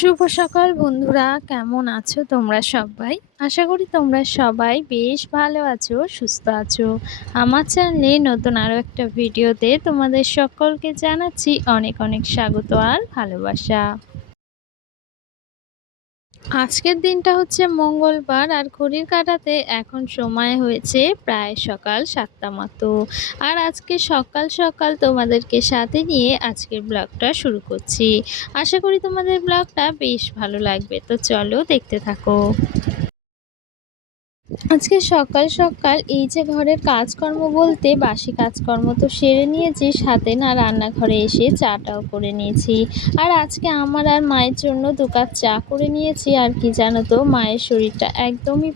শুভ সকাল বন্ধুরা, কেমন আছো তোমরা সবাই? আশা করি তোমরা সবাই বেশ ভালো আছো, সুস্থ আছো। আমার চ্যানেলে নতুন আরও একটা ভিডিওতে তোমাদের সকলকে জানাচ্ছি অনেক অনেক স্বাগত আর ভালোবাসা। আজকের দিনটা হচ্ছে মঙ্গলবার আর ঘড়ির কাঁটাতে এখন সময় হয়েছে প্রায় সকাল ৭টা মতো। আর আজকে সকাল সকাল তোমাদেরকে সাথে নিয়ে আজকের ব্লগটা শুরু করছি। আশা করি তোমাদের ব্লগটা বেশ ভালো লাগবে, তো চলো দেখতে থাকো। আজকে সকাল সকাল এই যে ঘরের কাজকর্ম বলতে বাসি কাজকর্ম তো সেরে নিয়েছি, সাথে না রান্নাঘরে এসে চাটাও করে নিয়েছি। আর আজকে আমার আর মায়ের জন্য ২ কাপ চা করে নিয়েছি। আর কি জানো তো, মায়ের শরীরটা একদমই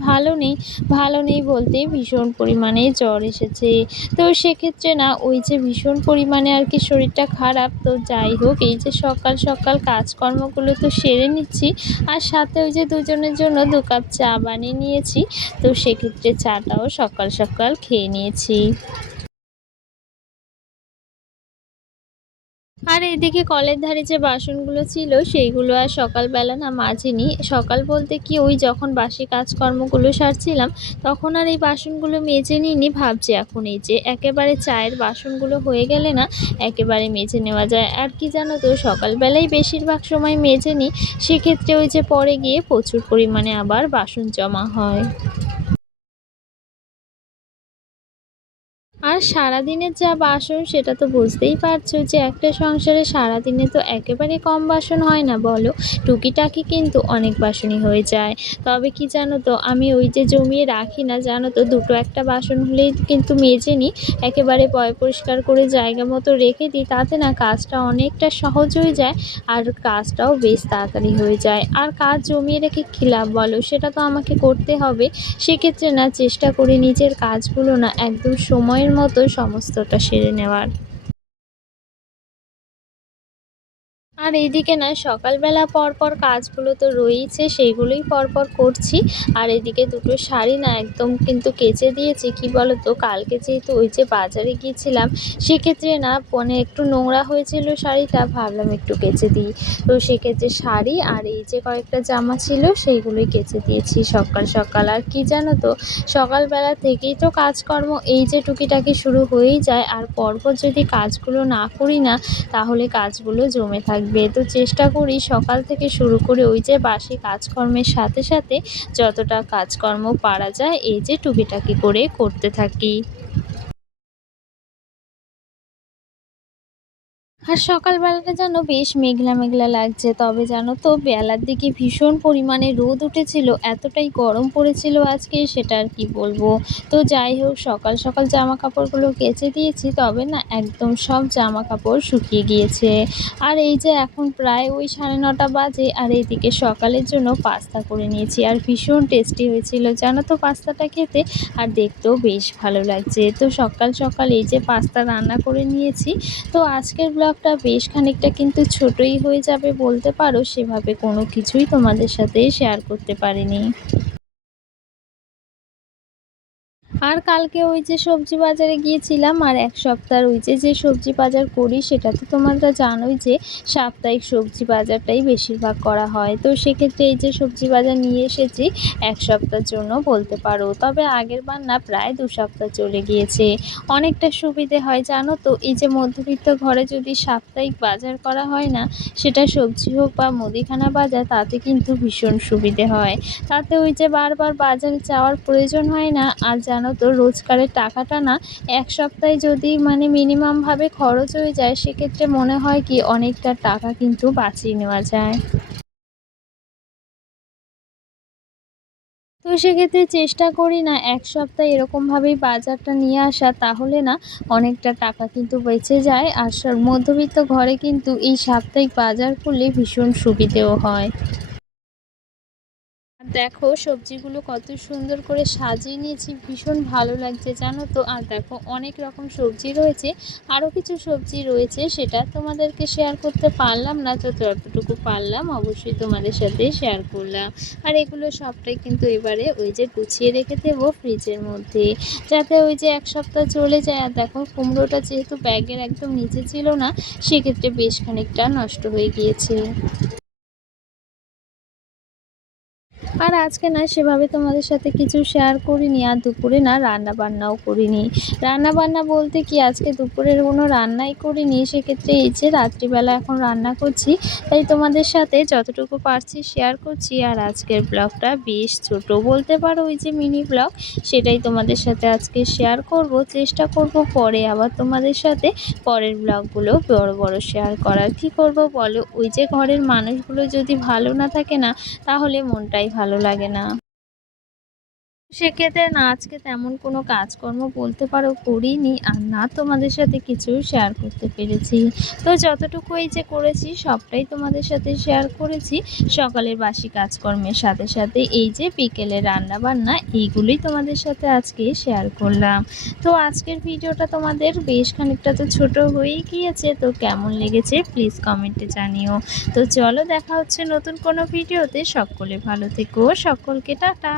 ভালো নেই বলতে ভীষণ পরিমাণে জ্বর এসেছে। তো সেক্ষেত্রে না ওই যে ভীষণ পরিমাণে আর কি শরীরটা খারাপ। তো যাই হোক, এই যে সকাল সকাল কাজকর্মগুলো তো সেরে নিচ্ছি, আর সাথে ওই যে দুজনের জন্য ২ কাপ চা বানিয়ে নিয়েছি। তো সেক্ষেত্রে চাটাও সকাল সকাল খেয়ে নিয়েছি। আর এদিকে কলের ধারে যে বাসনগুলো ছিল সেইগুলো আর সকালবেলা না মাজিনি। সকাল বলতে কি, ওই যখন বাসি কাজকর্মগুলো সারছিলাম তখন আর এই বাসনগুলো মেজে নিইনি। ভাবছি এখন এই যে একেবারে চায়ের বাসনগুলো হয়ে গেলে না একেবারে মেজে নেওয়া যায়। আর কি জানো তো, সকালবেলাই বেশিরভাগ সময় মেজে নিই, সেক্ষেত্রে ওই যে পরে গিয়ে প্রচুর পরিমাণে আবার বাসন জমা হয়। আর সারাদিনের যা বাসন সেটা তো বুঝতেই পারছো যে একটা সংসারে সারাদিনে তো একেবারে কম বাসন হয় না বলো। টুকিটাকি কিন্তু অনেক বাসনই হয়ে যায়। তবে কি জানো তো, আমি ওই যে জমিয়ে রাখি না, জানো তো, দুটো একটা বাসন হলেই কিন্তু মেজে নিই, একেবারে পরিষ্কার করে জায়গা মতো রেখে দিই। তাতে না কাজটা অনেকটা সহজ হয়ে যায়, আর কাজটাও বেশ তাড়াতাড়ি হয়ে যায়। আর কাজ জমিয়ে রেখে কী লাভ বলো, সেটা তো আমাকে করতে হবে। সেক্ষেত্রে না চেষ্টা করি নিজের কাজগুলো না একদম সময়ের মতো সমস্তটা সেরে নেওয়ার। আর এইদিকে না সকালবেলা পরপর কাজগুলো তো রয়েইছে, সেইগুলোই পরপর করছি। আর এদিকে দুটো শাড়ি না একদম কিন্তু কেচে দিয়েছি। কি বলো তো, কালকে যেহেতু ওই যে বাজারে গিয়েছিলাম, সেক্ষেত্রে না একটু নোংরা হয়েছিল শাড়িটা, ভাবলাম একটু কেচে দিই। তো সেক্ষেত্রে শাড়ি আর এই যে কয়েকটা জামা ছিল সেইগুলোই কেচে দিয়েছি সকাল সকাল। আর কি জানো তো, সকালবেলা থেকেই তো কাজকর্ম এই যে টুকিটাকি শুরু হয়েই যায়, আর পরপর যদি কাজগুলো না করি না তাহলে কাজগুলো জমে থাকবে। তো চেষ্টা করি সকাল থেকে শুরু করে ওই যে বাসি কাজকর্মের সাথে সাথে যতটা কাজকর্ম পারা যায় এই যে টুকিটাকি করে করতে থাকি। আর সকালবেলাটা যেন বেশ মেঘলা মেঘলা লাগছে, তবে জানো তো বেলার দিকে ভীষণ পরিমাণে রোদ উঠেছিল, এতটাই গরম পড়েছিল আজকে সেটা আর কি বলবো। তো যাই হোক, সকাল সকাল জামা কাপড়গুলো কেচে দিয়েছি, তবে না একদম সব জামা কাপড় শুকিয়ে গিয়েছে। আর এই যে এখন প্রায় ওই 9:30 বাজে, আর এইদিকে সকালের জন্য পাস্তা করে নিয়েছি, আর ভীষণ টেস্টি হয়েছিল জানো তো পাস্তাটা খেতে, আর দেখতেও বেশ ভালো লাগছে। তো সকাল সকাল এই যে পাস্তা রান্না করে নিয়েছি। তো আজকের ব্লগটা বেশ খানিকটা কিন্তু ছোটই হয়ে যাবে বলতে পারো, সেভাবে কোনো কিছুই তোমাদের সাথে শেয়ার করতে পারিনি। আর কালকে ওই যে সবজি বাজারে গিয়েছিলাম, আর এক সপ্তাহের ওই যে সবজি বাজার করি সেটা তো তোমরা জানোই যে সাপ্তাহিক সবজি বাজারটাই বেশিরভাগ করা হয়। তো সেক্ষেত্রে এই যে সবজি বাজার নিয়ে এসেছি এক সপ্তাহের জন্য বলতে পারো, তবে আগের বার না প্রায় ২ সপ্তাহ চলে গিয়েছে। অনেকটা সুবিধে হয় জানো তো, এই যে মধ্যবিত্ত ঘরে যদি সাপ্তাহিক বাজার করা হয় না, সেটা সবজি হোক বা মুদিখানা বাজার, তাতে কিন্তু ভীষণ সুবিধে হয়। তাতে ওই যে বারবার বাজারে যাওয়ার প্রয়োজন হয় না। আর জানো তো রোজগারের টাকাটা না এক সপ্তাহে যদি মিনিমামভাবে খরচ হয়ে যায়, সেক্ষেত্রে মনে হয় কি অনেকটা টাকা কিন্তু বাঁচিয়ে নেওয়া যায়। তো সেক্ষেত্রে চেষ্টা করি না এক সপ্তাহ এরকমভাবেই বাজারটা নিয়ে আসা, তাহলে না অনেকটা টাকা কিন্তু বেঁচে যায়। আর মধ্যবিত্ত ঘরে কিন্তু এই সাপ্তাহিক বাজার করলে ভীষণ সুবিধেও হয়। আর দেখো সবজিগুলো কত সুন্দর করে সাজিয়ে নিয়েছি, ভীষণ ভালো লাগছে জানো তো। আর দেখো অনেক রকম সবজি রয়েছে, আরও কিছু সবজি রয়েছে সেটা তোমাদেরকে শেয়ার করতে পারলাম না, তো যতটুকু পারলাম অবশ্যই তোমাদের সাথে শেয়ার করলাম। আর এগুলো সবটাই কিন্তু এবারে ওই যে গুছিয়ে রেখে দেবো ফ্রিজের মধ্যে, যাতে ওই যে এক সপ্তাহ চলে যায়। আর দেখো কুমড়োটা যেহেতু ব্যাগের একদম নিচে ছিল না, সেক্ষেত্রে বেশ খানিকটা নষ্ট হয়ে গিয়েছে। আর আজকে না সেভাবে তোমাদের সাথে কিছু শেয়ার করিনি, আর দুপুরে না রান্নাবান্নাও করিনি। রান্নাবান্না বলতে কি, আজকে দুপুরের কোনো রান্নাই করিনি। সেক্ষেত্রে এই যে রাত্রিবেলা এখন রান্না করছি, তাই তোমাদের সাথে যতটুকু পারছি শেয়ার করছি। আর আজকের ব্লগটা বেশ ছোট বলতে পারো, ওই যে মিনি ব্লগ, সেটাই তোমাদের সাথে আজকে শেয়ার করব। চেষ্টা করব পরে আবার তোমাদের সাথে পরের ব্লগগুলো বড় বড় শেয়ার করার। কি করব বলো, ওই যে ঘরের মানুষগুলো যদি ভালো না থাকে না, তাহলে মনটাই ভালো লাগে না। সেক্ষেত্রে না আজকে তেমন কোনো কাজকর্ম বলতে পারো করিনি, আর না তোমাদের সাথে কিছু শেয়ার করতে পেরেছি। তো যতটুকু এই যে করেছি সবটাই তোমাদের সাথে শেয়ার করেছি। সকালের বাসি কাজকর্মের সাথে সাথে এই যে বিকেলে রান্না বান্না, এইগুলোই তোমাদের সাথে আজকে শেয়ার করলাম। তো আজকের ভিডিওটা তোমাদের বেশ খানিকটা তো ছোট হয়েই গিয়েছে, তো কেমন লেগেছে প্লিজ কমেন্টে জানিও। তো চলো দেখা হচ্ছে নতুন কোনো ভিডিওতে। সকলে ভালো থেকো, সকলকে টাটা।